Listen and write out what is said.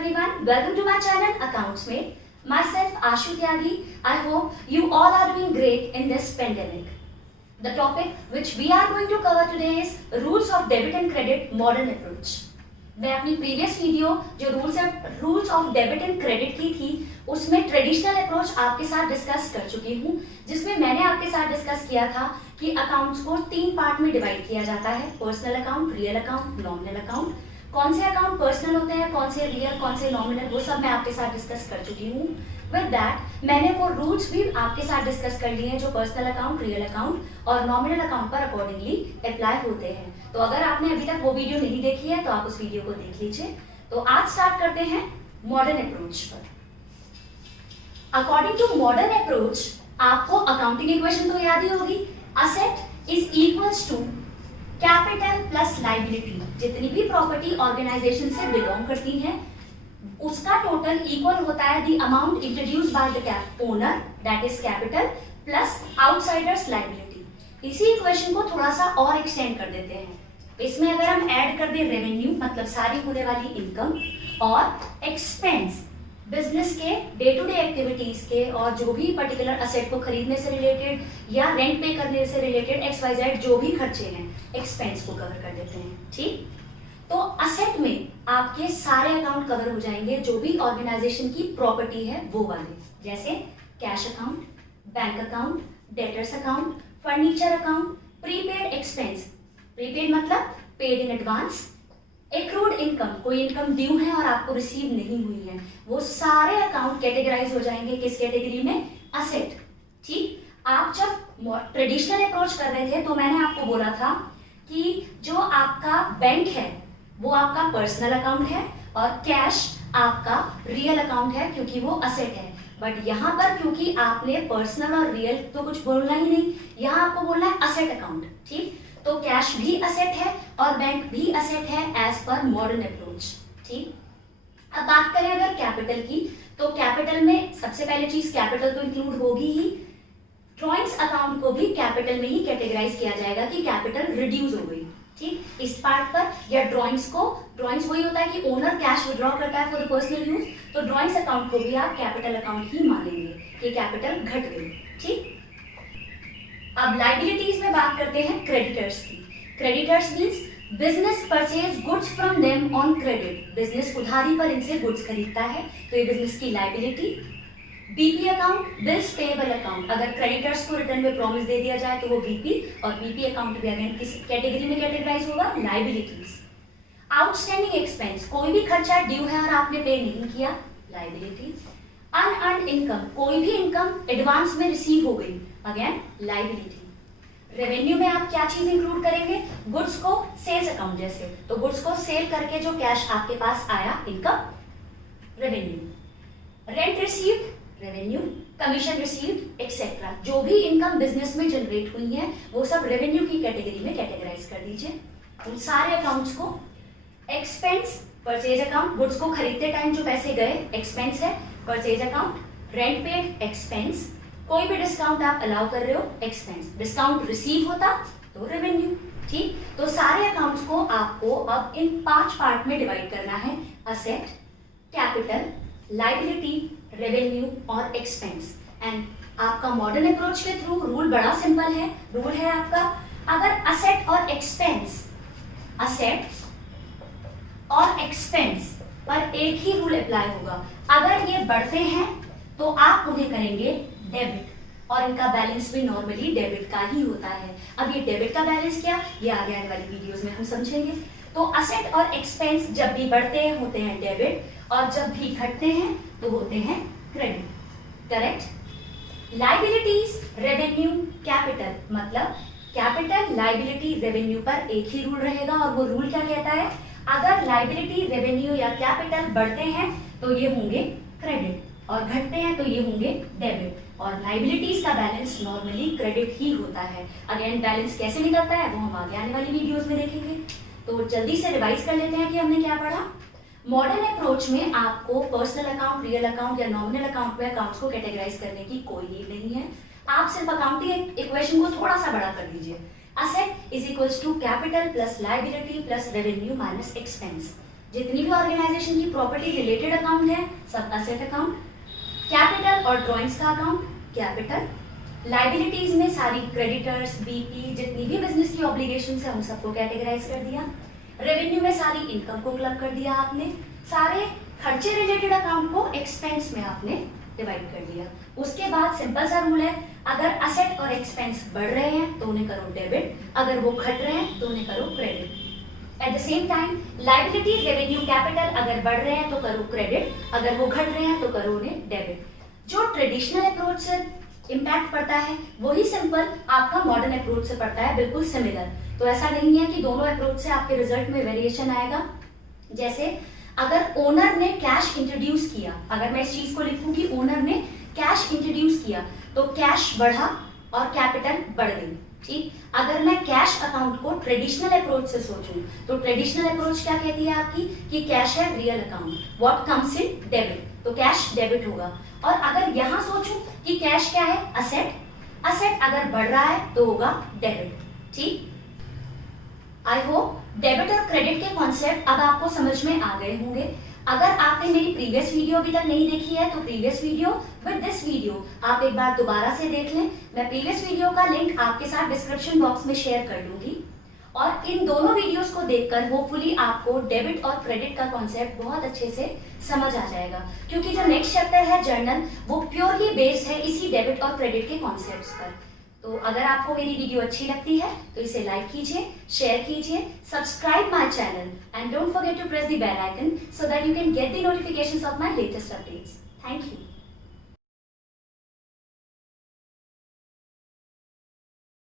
everyone, welcome to my channel Accountsmate. Myself Ashu Tyagi. I hope you all are doing great in this pandemic. The topic which we are going to cover today is rules of debit and credit modern approach. मैं अपनी previous video जो rules of debit and credit की थी उसमें traditional approach आपके साथ discuss कर चुकी हूँ, जिसमें मैंने आपके साथ डिस्कस किया था कि अकाउंट्स को 3 पार्ट में डिवाइड किया जाता है, personal account, real account, nominal account. कौन से अकाउंट पर्सनल होते हैं, कौन से रियल, कौन से नॉमिनल, वो सब मैं आपके साथ डिस्कस कर चुकी हूँ। विद दैट मैंने वो रूल्स भी आपके साथ डिस्कस कर लिए हैं जो पर्सनल अकाउंट, रियल अकाउंट और नॉमिनल अकाउंट पर अकॉर्डिंगली अप्लाई होते हैं। तो अगर आपने अभी तक वो वीडियो नहीं देखी है तो आप उस वीडियो को देख लीजिए। तो आज स्टार्ट करते हैं मॉडर्न अप्रोच पर। अकॉर्डिंग टू मॉडर्न अप्रोच आपको अकाउंटिंग इक्वेशन तो याद ही होगी, asset is equals to capital plus liability. जितनी भी प्रॉपर्टी ऑर्गेनाइजेशन से बिलोंग करती हैं उसका टोटल इक्वल होता है the amount introduced by the owner that is capital plus outsiders liability. इसी इक्वेशन को थोड़ा सा और एक्सटेंड कर देते हैं। इसमें अगर हम ऐड कर दें रेवेन्यू मतलब सारी होने वाली इनकम और एक्सपेंस बिजनेस के डे टू डे एक्टिविटीज के और जो भी पर्टिकुलर असेट को खरीदने से रिलेटेड या रेंट पे करने से रिलेटेड XYZ जो भी खर्चे हैं एक्सपेंस को कवर कर देते हैं। ठीक, तो असेट में आपके सारे अकाउंट कवर हो जाएंगे जो भी ऑर्गेनाइजेशन की प्रॉपर्टी है वो वाले, जैसे cash account, bank account, debtors account, furniture account, prepaid expense, prepaid मतलब paid in advance, accrued income, कोई इनकम ड्यू है और आपको रिसीव नहीं हुई है, वो सारे अकाउंट कैटेगराइज हो जाएंगे किस कैटेगरी में, असेट। ठीक, आप जब ट्रेडिशनल अप्रोच कर रहे थे तो मैंने आपको बोला था कि जो आपका बैंक है वो आपका पर्सनल अकाउंट है और कैश आपका रियल अकाउंट है क्योंकि वो असेट है। बट यहाँ पर क्योंकि आपने पर्सनल और रियल तो कुछ बोलना ही नहीं, यहाँ आपको बोलना है असेट अकाउंट। ठीक, तो कैश भी असेट है और बैंक भी असेट है एज पर मॉडर्न अप्रोच। ठीक, अब बात करें अगर कैपिटल की, तो कैपिटल में सबसे पहले चीज कैपिटल तो इंक्लूड होगी ही। ड्रॉइंग्स अकाउंट को भी कैपिटल में ही कैटेगराइज किया जाएगा कि कैपिटल रिड्यूस हो गई। ठीक, इस पार्ट पर या ड्रॉइंग्स वही होता है कि ओनर कैश विड्रॉ करता है फॉर पर्सनल यूज, तो ड्रॉइंग्स अकाउंट को भी आप कैपिटल अकाउंट ही मानेंगे कि कैपिटल घट गई। ठीक, अब लायबिलिटीज में बात करते हैं क्रेडिटर्स की। Creditors means business purchase goods from them on credit, business उधारी पर इनसे गुड्स खरीदता है तो ये बिजनेस की liability. BP account, bills payable account, अगर क्रेडिटर्स को रिटर्न में प्रॉमिस दे दिया जाए तो वो बीपी, और बीपी अकाउंट भी अगेन किस कैटेगरी में कैटेगराइज होगा, लायबिलिटीज। आउटस्टैंडिंग एक्सपेंस, कोई भी खर्चा ड्यू है और आपने पे नहीं किया, लायबिलिटीज। अनअर्न्ड इनकम, कोई भी इनकम एडवांस में रिसीव हो गई, अगेन लायबिलिटी। रेवेन्यू में आप क्या चीज इंक्लूड करेंगे, गुड्स को सेल्स अकाउंट जैसे, तो गुड्स को सेल करके जो कैश आपके पास आया, income, revenue. Rent received, revenue, commission received etcetera, जो भी इनकम बिजनेस में जनरेट हुई है वो सब रेवेन्यू की कैटेगरी में कैटेगराइज कर दीजिए। उन सारे अकाउंट्स को। एक्सपेंस, परचेज अकाउंट, गुड्स को खरीदते टाइम जो पैसे गए एक्सपेंस है, purchase account. Rent paid expense, कोई भी डिस्काउंट आप अलाउ कर रहे हो एक्सपेंस, डिस्काउंट रिसीव होता तो रेवेन्यू। ठीक, तो सारे अकाउंट्स को आपको अब इन 5 पार्ट में डिवाइड करना है, असेट, कैपिटल, लायबिलिटी, रेवेन्यू और एक्सपेंस। एंड आपका मॉडर्न अप्रोच के थ्रू रूल बड़ा सिंपल है। रूल है आपका, अगर असेट और एक्सपेंस पर एक ही रूल अप्लाई होगा, अगर ये बढ़ते हैं तो आप उन्हें करेंगे डेबिट और इनका बैलेंस भी नॉर्मली डेबिट का ही होता है। अब ये डेबिट का बैलेंस क्या, ये आगे आने वाली वीडियोस में हम समझेंगे। तो असेट और एक्सपेंस जब भी बढ़ते हैं होते हैं डेबिट और जब भी घटते हैं तो होते हैं credit. Correct. Liabilities, revenue, capital, मतलब कैपिटल, लायबिलिटी, रेवेन्यू पर एक ही रूल रहेगा और वो रूल क्या कहता है, अगर लायबिलिटी, रेवेन्यू या कैपिटल बढ़ते हैं तो ये होंगे क्रेडिट और घटते हैं तो ये होंगे डेबिट। और लायबिलिटीज का बैलेंस नॉर्मली क्रेडिट ही होता है। अगेन बैलेंस कैसे निकलता है वो हम आगे आने वाली वीडियोस में देखेंगे। तो जल्दी से रिवाइज कर लेते हैं कि हमने क्या पढ़ा। मॉडर्न अप्रोच में आपको पर्सनल अकाउंट, रियल अकाउंट या नॉमिनल अकाउंट में अकाउंट्स को कैटेगराइज करने की कोई नीड नहीं है। आप सिर्फ अकाउंटिंग इक्वेशन को थोड़ा सा बड़ा कर दीजिए। Asset is equals to capital plus liability plus revenue minus expense. जितनी भी ऑर्गेनाइजेशन की प्रॉपर्टी रिलेटेड अकाउंट है सब असेट अकाउंट। कैपिटल और ड्रॉइंग्स का अकाउंट कैपिटल। लाइबिलिटीज में सारी क्रेडिटर्स, बीपी, जितनी भी बिजनेस की ऑब्लिगेशंस है उन सबको कैटेगराइज कर दिया। रेवेन्यू में सारी इनकम को क्लब कर दिया आपने। सारे खर्चे रिलेटेड अकाउंट को एक्सपेंस में आपने डिवाइड कर दिया। उसके बाद सिंपल सा रूल है, अगर असेट और एक्सपेंस बढ़ रहे हैं तो उन्हें करो डेबिट, अगर वो घट रहे हैं तो उन्हें करो credit. At the same time liability, revenue, capital अगर बढ़ रहे हैं तो करो क्रेडिट, अगर वो घट रहे हैं तो करो उन्हें डेबिट। जो ट्रेडिशनल अप्रोच से इम्पैक्ट पड़ता है वही सिंपल आपका मॉडर्न अप्रोच से पड़ता है, बिल्कुल सिमिलर। तो ऐसा नहीं है कि दोनों अप्रोच से आपके रिजल्ट में वेरिएशन आएगा। जैसे अगर ओनर ने कैश इंट्रोड्यूस किया, अगर मैं इस चीज को लिखूं कि ओनर ने कैश इंट्रोड्यूस किया तो कैश बढ़ा और कैपिटल बढ़ गई, ठीक। अगर मैं कैश अकाउंट को ट्रेडिशनल अप्रोच से सोचूं तो ट्रेडिशनल अप्रोच क्या कहती है आपकी कि कैश है real account, what comes in debit, तो कैश डेबिट होगा। और अगर यहां सोचूं कि कैश क्या है असेट, असेट अगर बढ़ रहा है तो होगा डेबिट, ठीक। आई होप डेबिट और क्रेडिट के कॉन्सेप्ट अब आपको समझ में आ गए होंगे। अगर आपने मेरी प्रीवियस वीडियो अभी तक नहीं देखी है तो previous video with this video आप एक बार दोबारा से देख लें। मैं प्रीवियस वीडियो का लिंक आपके साथ डिस्क्रिप्शन बॉक्स में शेयर कर दूंगी। और इन दोनों वीडियोस को देखकर होपफुली आपको डेबिट और क्रेडिट का कॉन्सेप्ट बहुत अच्छे से समझ आ जाएगा, क्योंकि जो नेक्स्ट चैप्टर है जर्नल वो प्योरली बेस्ड है इसी डेबिट और क्रेडिट के कॉन्सेप्ट्स पर। तो अगर आपको मेरी वीडियो अच्छी लगती है तो इसे लाइक कीजिए, शेयर कीजिए, subscribe my channel and don't forget to press the bell icon so that you can get the notifications of my latest updates. Thank you.